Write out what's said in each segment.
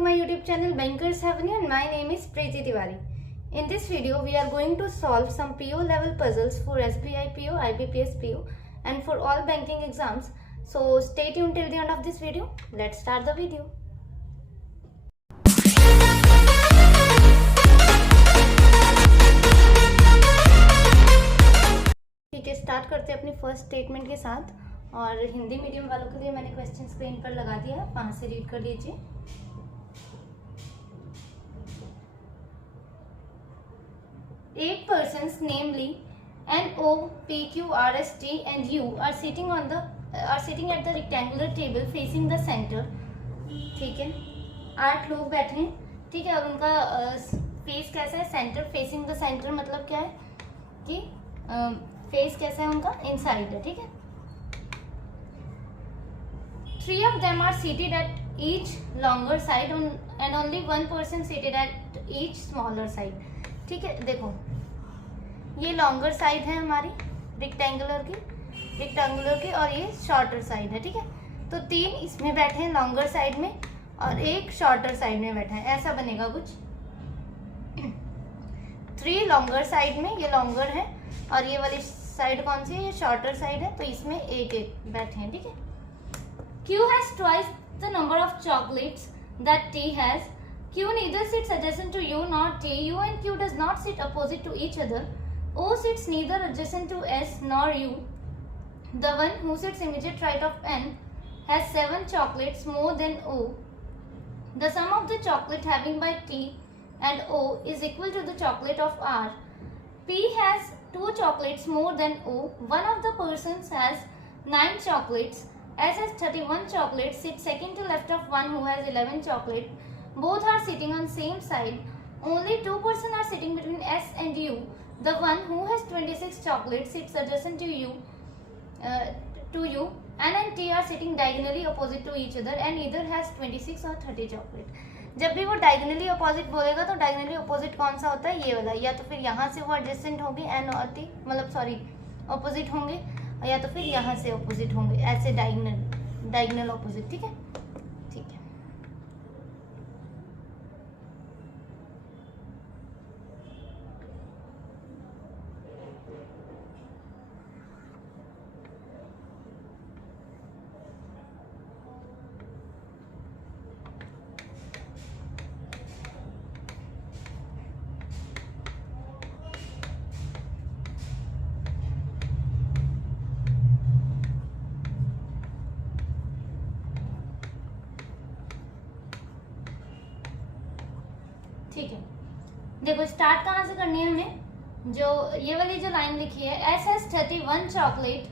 to my YouTube channel Bankers Avenue and my name is Preeti Tiwari. In this video we are going to solve some PO level puzzles for SBI PO, IBPS PO and for all banking exams. So stay tuned till the end of this video. Let's start the video. ठीक है, start करते हैं अपनी first statement के साथ। और Hindi medium वालों के लिए मैंने क्वेश्चन स्क्रीन पर लगा दिया है, वहां से रीड कर लीजिए। Eight persons, namely NO, PQ, RST and U, are sitting at the rectangular table facing the center. ठीक है, 8 लोग बैठे हैं। ठीक है, और उनका फेस कैसा है? सेंटर, फेसिंग द सेंटर मतलब क्या है कि फेस कैसा है उनका? इनसाइड है। ठीक है, 3 of them are seated at each longer side and only 1 person seated at each smaller side. ठीक है, देखो ये लॉन्गर साइड है हमारी रेक्टेंगुलर की और ये शॉर्टर साइड है। ठीक है, तो 3 इसमें बैठे हैं लॉन्गर साइड में और एक शॉर्टर साइड में बैठा है, ऐसा बनेगा कुछ। 3 लॉन्गर साइड में, ये लॉन्गर है और ये वाली साइड कौन सी है? ये शॉर्टर साइड है, तो इसमें एक बैठे हैं। ठीक है, Q has twice the number of chocolates that T has. Q neither sits adjacent to U nor T. U and Q does not sit opposite to each other. O sits neither adjacent to S nor U. The one who sits immediate right of N has 7 chocolates more than O. The sum of the chocolate having by T and O is equal to the chocolate of R. P has 2 chocolates more than O. One of the persons has 9 chocolates. S has 31 chocolates, sits second to left of one who has 11 chocolates. Both are sitting on same side. Only 2 persons are sitting between S and U. The one who has 26 chocolates sits adjacent to U. N and T are sitting diagonally opposite to each other and either has 26 or 30 chocolates. जब भी वो diagonally opposite बोलेगा तो diagonally opposite कौन सा होता है? ये वाला। या तो फिर यहाँ से वो एडजेसेंट होंगे एन और टी, मतलब सॉरी अपोजिट होंगे, या तो फिर यहाँ से अपोजिट होंगे, ऐसे डायगनल अपोजिट। ठीक है, ठीक है। ठीक है, देखो स्टार्ट कहाँ से करनी है हमें? जो ये वाली जो लाइन लिखी है, S has 31 chocolate,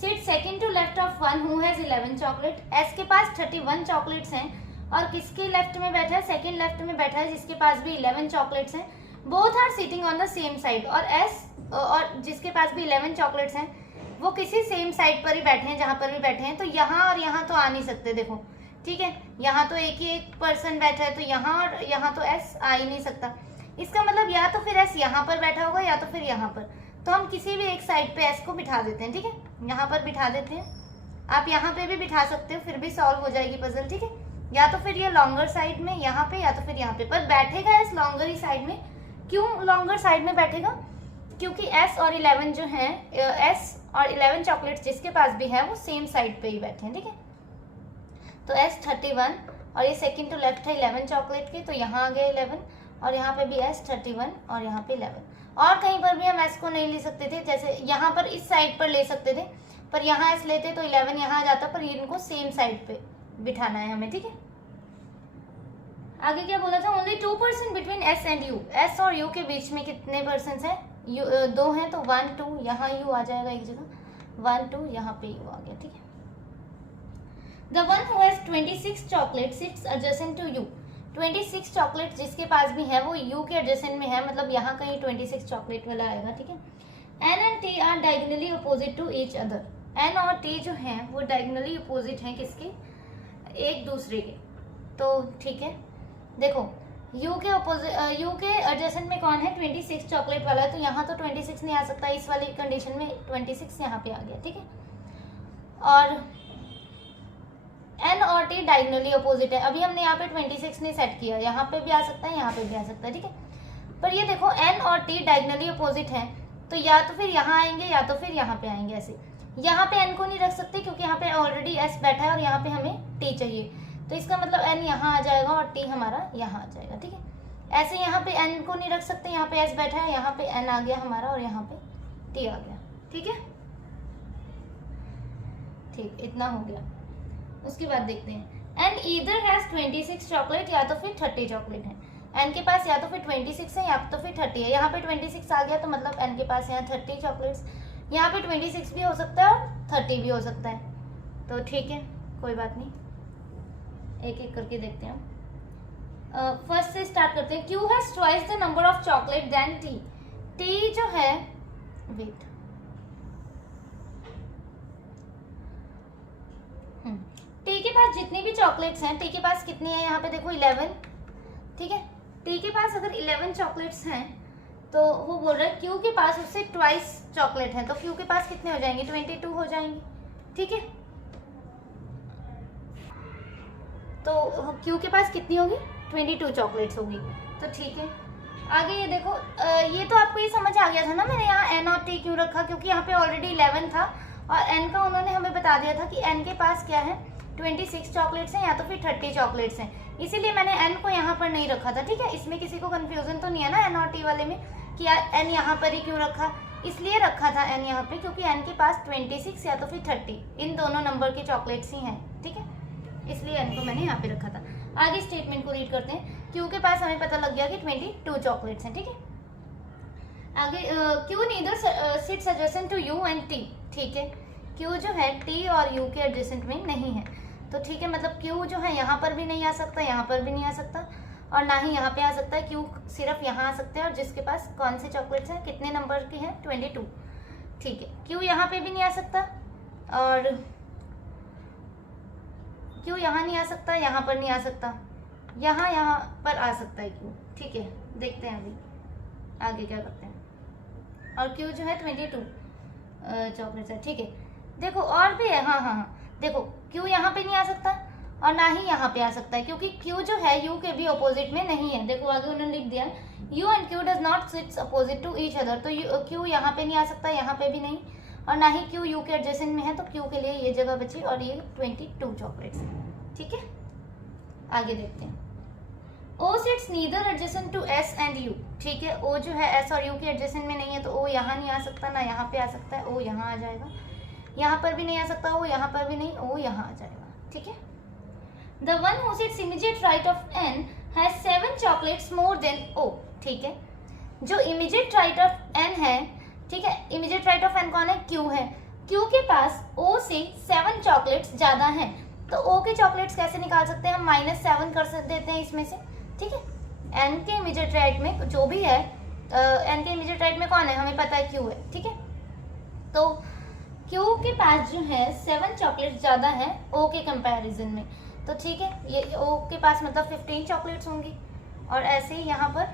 sit second to left of one who has 11 chocolate. S के पास 31 चॉकलेट्स हैं और किसके लेफ्ट में बैठा है? सेकंड लेफ्ट में बैठा है जिसके पास भी 11 चॉकलेट्स हैं। Both are sitting on the same side, और S और जिसके पास भी 11 चॉकलेट्स हैं वो किसी सेम साइड पर ही बैठे हैं, जहां पर भी बैठे हैं। तो यहाँ और यहाँ तो आ नहीं सकते, देखो। ठीक है, यहाँ तो एक ही एक पर्सन बैठा है, तो यहाँ और यहाँ तो S आ ही नहीं सकता। इसका मतलब या तो फिर S यहाँ पर बैठा होगा या तो फिर यहाँ पर। तो हम किसी भी एक साइड पे S को बिठा देते हैं। ठीक है, यहाँ पर बिठा देते हैं। आप यहाँ पे भी बिठा सकते हो, फिर भी सॉल्व हो जाएगी पजल। ठीक है, या तो फिर ये लॉन्गर साइड में यहाँ पे, या तो फिर यहाँ पे, पर बैठेगा S लॉन्गर ही साइड में। क्यों लॉन्गर साइड में बैठेगा? क्योंकि S और 11 जो है, S और 11 चॉकलेट जिसके पास भी है वो सेम साइड पे ही बैठे हैं। ठीक है, तो S 31 और ये सेकंड टू लेफ्ट है 11 चॉकलेट के, तो यहाँ आ गया 11 और यहाँ पे भी S 31 और यहाँ पे 11। और कहीं पर भी हम S को नहीं ले सकते थे, जैसे यहाँ पर इस साइड पर ले सकते थे, पर यहाँ S लेते तो 11 यहाँ आ जाता, पर इनको सेम साइड पे बिठाना है हमें। ठीक है, आगे क्या बोला था? Only 2 person between S and U। S और U के बीच में कितने पर्सन हैं? 2 हैं, तो 1 2 यहाँ U आ जाएगा एक जगह, 1 2 यहाँ पे U आ गया। ठीक है, The one who has 26 chocolates sits adjacent to U. 26 chocolate जिसके पास भी है वो U के एडजेसेंट में है, मतलब यहाँ कहीं 26 चॉकलेट वाला आएगा। ठीक है, N and T are diagonally opposite to each other. N और T जो हैं वो diagonally opposite हैं किसके? एक दूसरे के। तो ठीक है, देखो U के एडजेसेंट में कौन है? 26 चॉकलेट वाला है, तो यहाँ तो 26 नहीं आ सकता, इस वाली कंडीशन में 26 यहाँ पे आ गया। ठीक है, और एन और टी डायगोनली अपोजिट है। अभी हमने यहाँ पे 26 नहीं सेट किया, यहाँ पे भी आ सकता है, यहाँ पे भी आ सकता है, ठीक है। पर ये देखो एन और टी डायगोनली अपोजिट है, तो या तो फिर यहाँ आएंगे या तो फिर यहाँ पे आएंगे। ऐसे यहाँ पे एन को नहीं रख सकते क्योंकि यहाँ पे ऑलरेडी एस बैठा है और यहाँ पे हमें टी चाहिए, तो इसका मतलब एन यहाँ आ जाएगा और टी हमारा यहाँ आ जाएगा, ठीक है। ऐसे यहाँ पे एन को नहीं रख सकते, यहाँ पे एस बैठा है, यहाँ पे एन आ गया हमारा और यहाँ पे टी आ गया, ठीक है। ठीक, इतना हो गया। उसके बाद देखते हैं एन ईदर हैज 26 चॉकलेट या तो फिर 30 चॉकलेट है। एन के पास या तो फिर 26 है या तो फिर 30 है। यहाँ पे 26 आ गया तो मतलब एन के पास यहाँ 30 चॉकलेट्स, यहाँ पे 26 भी हो सकता है और 30 भी हो सकता है, तो ठीक है, कोई बात नहीं, एक एक करके देखते हैं। फर्स्ट से स्टार्ट करते हैं। Q has twice the number of chocolate than T. T जो है, वेट, टी के पास जितनी भी चॉकलेट्स हैं, टी के पास कितनी है, यहाँ पे देखो 11, ठीक है। टी के पास अगर 11 चॉकलेट्स हैं तो वो बोल रहा है क्यू के पास उससे ट्वाइस चॉकलेट है, तो क्यू के पास कितने हो जाएंगे, 22 हो जाएंगे, ठीक है। तो क्यू के पास कितनी होगी, 22 चॉकलेट्स होगी, तो ठीक है। आगे ये देखो, ये तो आपको ये समझ आ गया था ना, मैंने यहाँ एन और टी क्यों रखा, क्योंकि यहाँ पे ऑलरेडी 11 था और एन का उन्होंने हमें बता दिया था कि एन के पास क्या है, 26 चॉकलेट्स हैं या तो फिर 30 चॉकलेट्स हैं, इसीलिए मैंने एन को यहाँ पर नहीं रखा था, ठीक है। इसमें किसी को कंफ्यूजन तो नहीं है ना एन और टी वाले में कि एन यहाँ पर ही क्यों रखा, इसलिए रखा था एन यहाँ पे क्योंकि एन के पास 26 या तो फिर 30 इन दोनों नंबर के चॉकलेट्स ही हैं, ठीक है, इसलिए एन को मैंने यहाँ पे रखा था। आगे स्टेटमेंट को रीड करते हैं। क्यू के पास हमें पता लग गया कि 22 चॉकलेट्स हैं, ठीक है। आगे Q neither sits adjacent to U and T, ठीक है। क्यू जो है टी और यू के एडजेसेंट में नहीं है, तो ठीक है, मतलब क्यू जो है यहाँ पर भी नहीं आ सकता, यहाँ पर भी नहीं आ सकता और ना ही यहाँ पे आ सकता है। क्यू सिर्फ यहाँ आ सकते हैं और जिसके पास कौन से चॉकलेट्स हैं, कितने नंबर के हैं, 22, ठीक है। क्यू यहाँ पे भी नहीं आ सकता और क्यू यहाँ नहीं आ सकता, यहाँ पर नहीं आ सकता, यहाँ पर आ सकता है क्यू, ठीक है। देखते हैं अभी आगे क्या करते हैं। और क्यू जो है 22 चॉकलेट्स है, ठीक है। देखो और भी है, हाँ, देखो क्यू यहाँ पे नहीं आ सकता और ना ही यहाँ पे आ सकता है क्योंकि क्यू जो है यू के भी अपोजिट में नहीं है। देखो आगे उन्होंने लिख दिया U and Q does not sits opposite to each other, तो क्यू यहाँ पे नहीं आ सकता, यहाँ पे भी नहीं, और ना ही क्यू यू के एडजेसेंट में है, तो क्यू के लिए ये जगह बची और ये 22 चॉकलेट्स है, ठीक है। आगे देखते हैं। O sits neither adjacent to S and U, ठीक है। O जो है S और U के एडजेसेंट में नहीं है, तो O यहाँ नहीं आ सकता, ना यहाँ पे आ सकता है, O यहाँ आ जाएगा, यहाँ पर भी नहीं आ सकता, O यहाँ पर भी नहीं, O यहाँ आ जाएगा, ठीक है। The one who sits immediate right of N has 7 chocolates more than O, ठीक है। जो immediate right of N है, ठीक है, immediate right of N कौन है, Q है। Q के पास O से 7 चॉकलेट्स ज्यादा हैं, तो O के चॉकलेट्स कैसे निकाल सकते हैं हम, -7 कर देते हैं इसमें से, ठीक है। एन के इमीडिएट राइट में जो भी है, एन के इमीडिएट राइट में कौन है हमें पता है, क्यू है, ठीक है। तो क्यू के पास जो है 7 चॉकलेट्स ज़्यादा है ओ के कंपैरिजन में, तो ठीक है, ये ओ के पास मतलब 15 चॉकलेट्स होंगी। और ऐसे ही यहाँ पर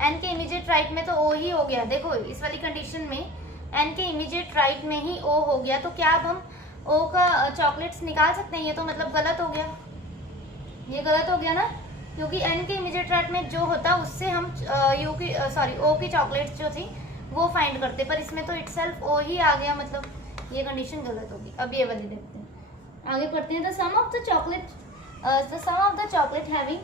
एन के इमीडिएट राइट में तो ओ ही हो गया। देखो इस वाली कंडीशन में एन के इमीडिएट राइट में ही ओ हो गया, तो क्या अब हम ओ का चॉकलेट्स निकाल सकते हैं, ये तो मतलब गलत हो गया, ये गलत हो गया ना, क्योंकि एन के इमीडिएट राइट में जो होता उससे हम ओ की चॉकलेट्स जो थी वो फाइंड करते, पर इसमें तो इटसेल्फ ओ ही आ गया, मतलब ये कंडीशन गलत होगी। अब ये वाली देखते हैं, आगे पढ़ते हैं। The sum of the chocolate having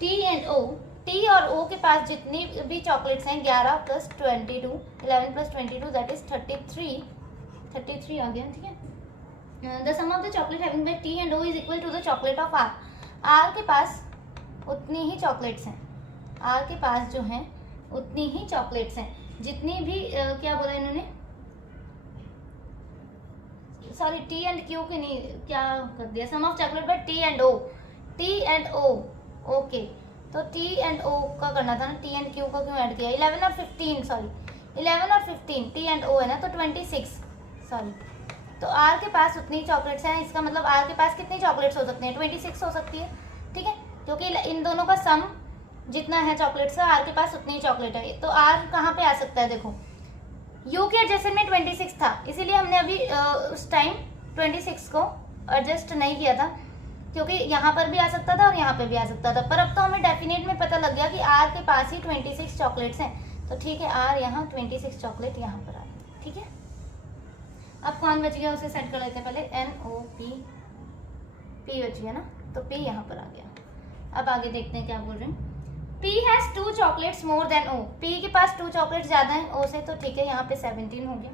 T and O, T और ओ के पास जितनी भी चॉकलेट्स हैं 11 + 22, 11 + 22 दैट इज 33 आ गया, ठीक है। The sum of the chocolate having by T and O is equal to the chocolate of R. R के पास उतनी ही चॉकलेट्स हैं, आर के पास जो हैं उतनी ही चॉकलेट्स हैं, जितनी भी क्या बोला इन्होंने, सॉरी टी एंड क्यू के नहीं, क्या कर दिया, some of chocolate by T and O, T and O, okay, तो टी एंड ओ का करना था ना, टी एंड क्यू का क्यों ऐड किया, 11 और 15 सॉरी 11 और 15 टी एंड ओ है ना, तो 26 सॉरी, तो आर के पास उतनी चॉकलेट्स हैं, इसका मतलब आर के पास कितनी चॉकलेट्स हो सकती हैं, 26 हो सकती है, ठीक है, क्योंकि इन दोनों का सम जितना है चॉकलेट्स का, आर के पास उतनी ही चॉकलेट है, तो आर कहाँ पे आ सकता है, देखो यू के एडजेसेंट में 26 था, इसीलिए हमने अभी उस टाइम 26 को एडजस्ट नहीं किया था, क्योंकि यहाँ पर भी आ सकता था और यहाँ पे भी आ सकता था, पर अब तो हमें डेफिनेट में पता लग गया कि आर के पास ही 26 चॉकलेट्स हैं, तो ठीक है आर यहाँ 26 चॉकलेट यहाँ पर आ गई। ठीक है, अब कौन बच गया उसे सेट कर लेते हैं पहले, NOP, P बच गया ना, तो P यहाँ पर आ गया। अब आगे देखते हैं क्या बोल रहे हैं। P has 2 chocolates more than O, P के पास 2 चॉकलेट्स ज़्यादा हैं O से, तो ठीक है यहाँ पे 17 हो गया।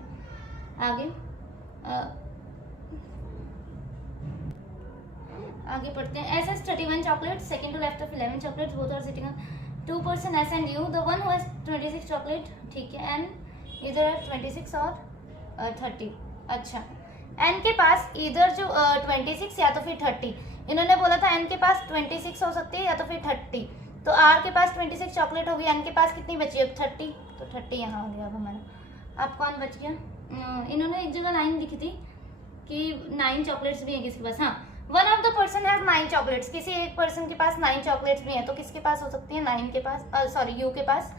आगे पढ़ते हैं। S has 31 chocolates, second to left of 11 chocolates, both are sitting on 2 person S and U, the one who has 26 chocolate, ठीक है, N इधर है 26 और 30। अच्छा, N के पास इधर जो 26 या तो फिर 30, इन्होंने बोला था N के पास 26 हो सकती है या तो फिर 30, तो R के पास 26 चॉकलेट होगी, N के पास कितनी बची है 30, तो 30 यहाँ आ गया अब हमारा। अब कौन बच गया, इन्होंने एक जगह लाइन लिखी थी कि 9 चॉकलेट्स भी हैं किसके पास, हाँ, one of the person have 9 chocolates, किसी एक पर्सन के पास 9 चॉकलेट्स भी हैं, तो किसके पास हो सकती है 9 के पास, सॉरी यू के पास,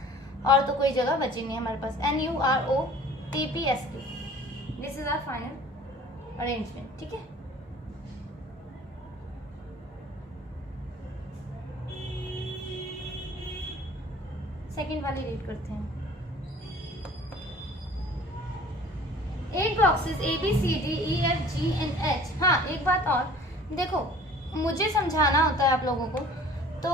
और तो कोई जगह बची नहीं है हमारे पास। NUROTPSQ, this is our final arrangement. ठीक है, सेकेंड वाली रीड करते हैं। 8 बॉक्सेस ABCDEFGH। हाँ, एक बात और देखो, मुझे समझाना होता है आप लोगों को, तो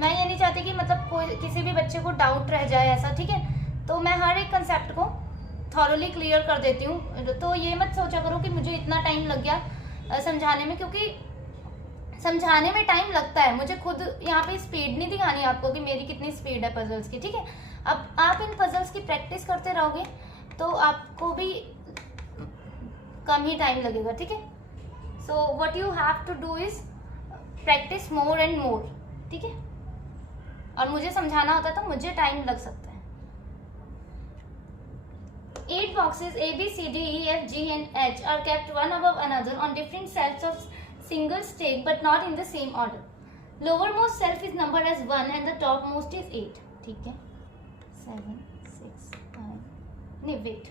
मैं ये नहीं चाहती कि मतलब कोई किसी भी बच्चे को डाउट रह जाए ऐसा, ठीक है, तो मैं हर एक कंसेप्ट को थॉरोली क्लियर कर देती हूँ। तो ये मत सोचा करो कि मुझे इतना टाइम लग गया समझाने में, क्योंकि समझाने में टाइम लगता है, मुझे खुद यहाँ पे स्पीड नहीं दिखानी आपको कि मेरी कितनी स्पीड है पजल्स की। ठीक है, अब आप इन पजल्स की प्रैक्टिस करते रहोगे तो आपको भी कम ही टाइम लगेगा। ठीक है, so what you have to do is practise more and more. ठीक है, और मुझे समझाना होता है तो मुझे टाइम लग सकता है। 8 boxes ABCDEFGH are kept one above another on different shelves of single stack but not in the same order. Lowermost shelf is numbered as 1 and the topmost is 8. ठीक है, 7 6 5, नहीं वेट,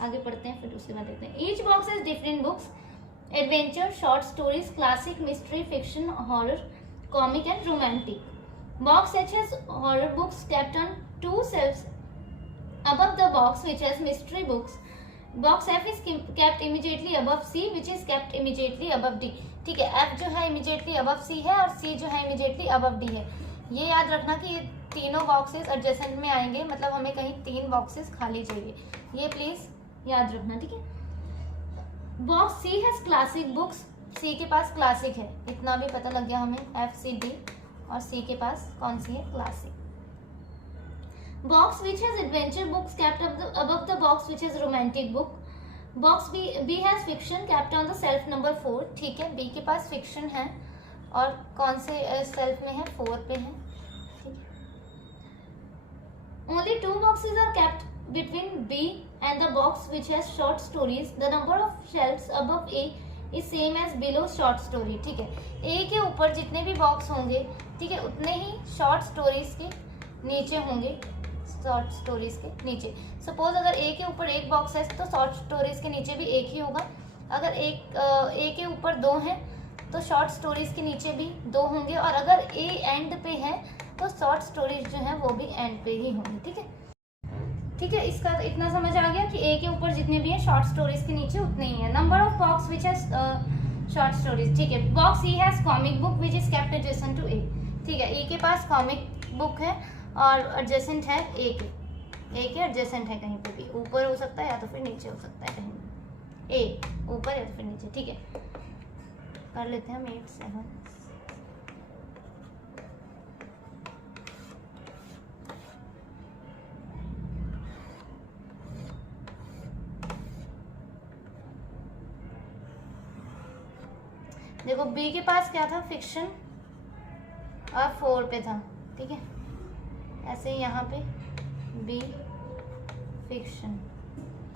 आगे पढ़ते हैं फिर उसके बाद देखते हैं। Each box has different books: adventure, short stories, classic, mystery, fiction, horror, comic and romantic. Box H has horror books kept on 2 shelves above the box which has mystery books. Box F is kept immediately above C which is kept immediately above D. ठीक है, F जो है immediately above C है और C जो है immediately above D है। ये याद रखना कि ये तीनों बॉक्सेस एडजेसेंट में आएंगे, मतलब हमें कहीं 3 बॉक्सेस खाली चाहिए, ये प्लीज याद रखना। ठीक है, box C has classic books, C के पास क्लासिक है, इतना भी पता लग गया हमें, FCD, और C के पास कौन सी है, classic. Box which has adventure books kept above the box which has romantic book. Box B has fiction kept on the shelf number 4. ठीक है, B के पास fiction है और कौन से shelf में है, 4 पे है। Only 2 boxes are kept between B and the box which has short stories. The number of shelves above A is same as below short story. ठीक है, A के ऊपर जितने भी बॉक्स होंगे, ठीक है, उतने ही शॉर्ट स्टोरीज के नीचे होंगे, शॉर्ट स्टोरीज के नीचे। सपोज अगर ए के ऊपर 1 बॉक्स है तो शॉर्ट स्टोरीज के नीचे भी 1 ही होगा। अगर ए के ऊपर 2 है तो शॉर्ट स्टोरीज के नीचे भी 2 होंगे, और अगर ए एंड पे है तो शॉर्ट स्टोरीज जो है वो भी एंड पे ही होंगी। ठीक है, ठीक है, इसका इतना समझ आ गया कि ए के ऊपर जितने भी हैं शॉर्ट स्टोरीज के नीचे उतने ही है। Number of box which has short stories. ठीक है, box E has comic book which is kept adjacent to A. ठीक है, ई के पास कॉमिक बुक है और एडजेसेंट है ए के एडजेसेंट है, कहीं पे भी ऊपर हो सकता है या तो फिर नीचे हो सकता है, कहीं ए ऊपर या तो फिर नीचे। ठीक है, कर लेते हैं हम 8 7। देखो बी के पास क्या था, फिक्शन, और 4 पे था। ठीक है, ऐसे ही यहाँ पे बी फिक्शन।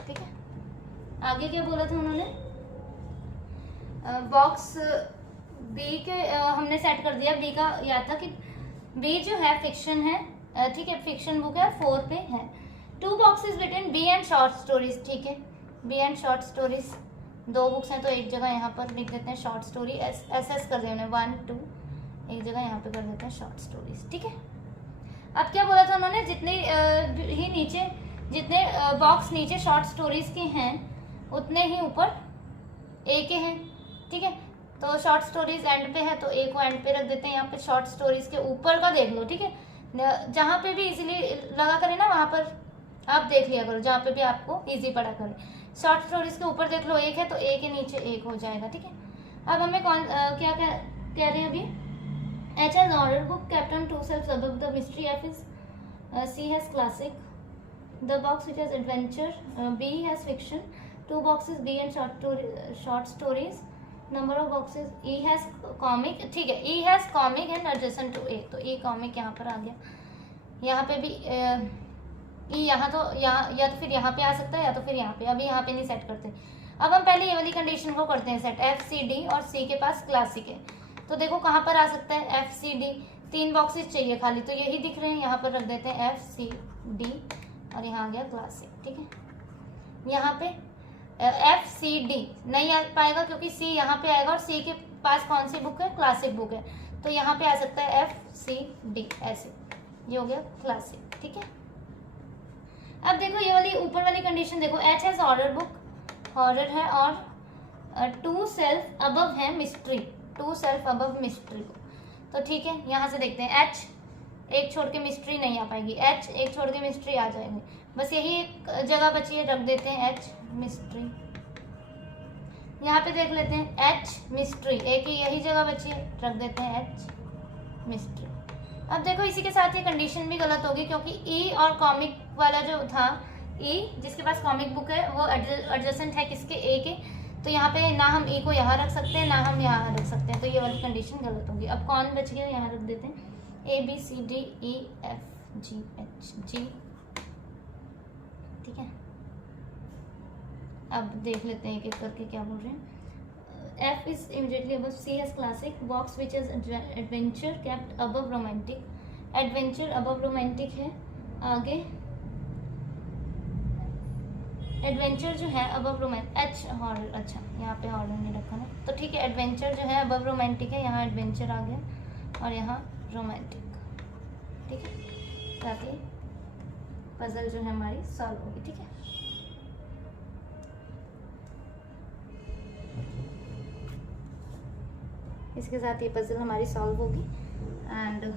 ठीक है, आगे क्या बोला था उन्होंने, बॉक्स बी के हमने सेट कर दिया, बी का याद था कि बी जो है फिक्शन है, ठीक है, फिक्शन बुक है, 4 पे है। 2 boxes between B and short stories. ठीक है, B and short stories 2 books हैं तो एक जगह यहाँ पर लिख देते हैं शॉर्ट स्टोरी, एस कर देंगे 1 2, एक जगह यहाँ पे कर देते हैं शॉर्ट स्टोरीज। ठीक है, अब क्या बोला था उन्होंने, जितने बॉक्स नीचे शॉर्ट स्टोरीज के हैं उतने ही ऊपर ए के हैं। ठीक है, तो शॉर्ट स्टोरीज एंड पे है तो ए को एंड पे रख देते हैं। यहाँ पे शॉर्ट स्टोरीज के ऊपर का देख लो। ठीक है, जहाँ पे भी इजीली लगा करे ना वहाँ पर आप देख लिया करो, जहाँ पे भी आपको इजी पड़ा करे। शॉर्ट स्टोरीज के ऊपर देख लो एक है तो ए के नीचे एक हो जाएगा। ठीक है, अब हमें क्या कह रहे हैं अभी, H has ordered book captain 2 shelves above the mystery, F is C has classic, the box which has adventure, B has fiction, 2 boxes B and short stories, number of boxes, E has comic। ठीक है, E has comic and adjacent to A, तो E comic यहाँ पर आ गया। यहाँ पे भी E यहाँ तो या तो फिर यहाँ पे आ सकता है या तो फिर यहाँ पे, अभी यहाँ पे नहीं सेट करते। अब हम पहले ये वाली कंडीशन को करते हैं सेट, F C D और C के पास क्लासिक है, तो देखो कहाँ पर आ सकता है F C D, 3 बॉक्सेस चाहिए खाली, तो यही दिख रहे हैं, यहाँ पर रख देते हैं F C D और यहाँ आ गया क्लासिक। ठीक है, यहाँ पे F C D नहीं आ पाएगा क्योंकि C यहाँ पे आएगा और C के पास कौन सी बुक है, क्लासिक बुक है, तो यहाँ पे आ सकता है F C D ऐसे, ये हो गया क्लासिक। ठीक है, अब देखो ये वाली ऊपर वाली कंडीशन देखो, H has order book, horror है, और 2 सेल्फ अबव है मिस्ट्री, 2 सेल्फ अबव मिस्ट्री। तो ठीक है, यहाँ से देखते हैं H एक छोड़ के मिस्ट्री नहीं आ पाएगी, H एक छोड़ के मिस्ट्री आ जाएगी, बस यही एक जगह बची है, रख देते हैं H मिस्ट्री। यहाँ पे देख लेते हैं H मिस्ट्री, एक ही यही जगह बची है, रख देते हैं H मिस्ट्री। अब देखो इसी के साथ ये कंडीशन भी गलत होगी क्योंकि E और कॉमिक वाला जो था, E जिसके पास कॉमिक बुक है वो एडजेसेंट है किसके, A के, तो यहाँ पे ना हम E को यहाँ रख सकते हैं ना हम यहाँ रख सकते हैं, तो ये वाली कंडीशन गलत होगी। अब कौन बच गया, यहाँ रख देते हैं A B C D E F G H G। ठीक है, अब देख लेते हैं एक एक करके क्या बोल रहे हैं। F is immediately above, C has classic, box which has adventure kept above romantic, adventure above romantic है, आगे एडवेंचर जो है अबव रोमांटिक, H हॉरर, अच्छा यहाँ पे हॉरर नहीं रखा ना, तो ठीक है, एडवेंचर जो है अबव रोमांटिक है, यहाँ एडवेंचर आ गया और यहाँ रोमांटिक। ठीक है, साथ ही पजल जो है हमारी सॉल्व होगी। ठीक है, इसके साथ ये पजल हमारी सॉल्व होगी। एंड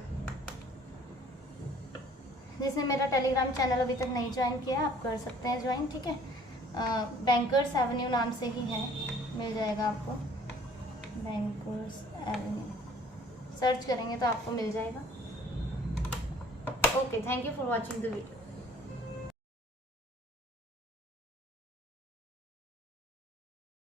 जिसने मेरा टेलीग्राम चैनल अभी तक नहीं ज्वाइन किया आप कर सकते हैं ज्वाइन। ठीक है, बैंकर्स एवेन्यू नाम से ही है, मिल जाएगा आपको, बैंकर्स एवेन्यू सर्च करेंगे तो आपको मिल जाएगा। Okay, thank you for watching the video.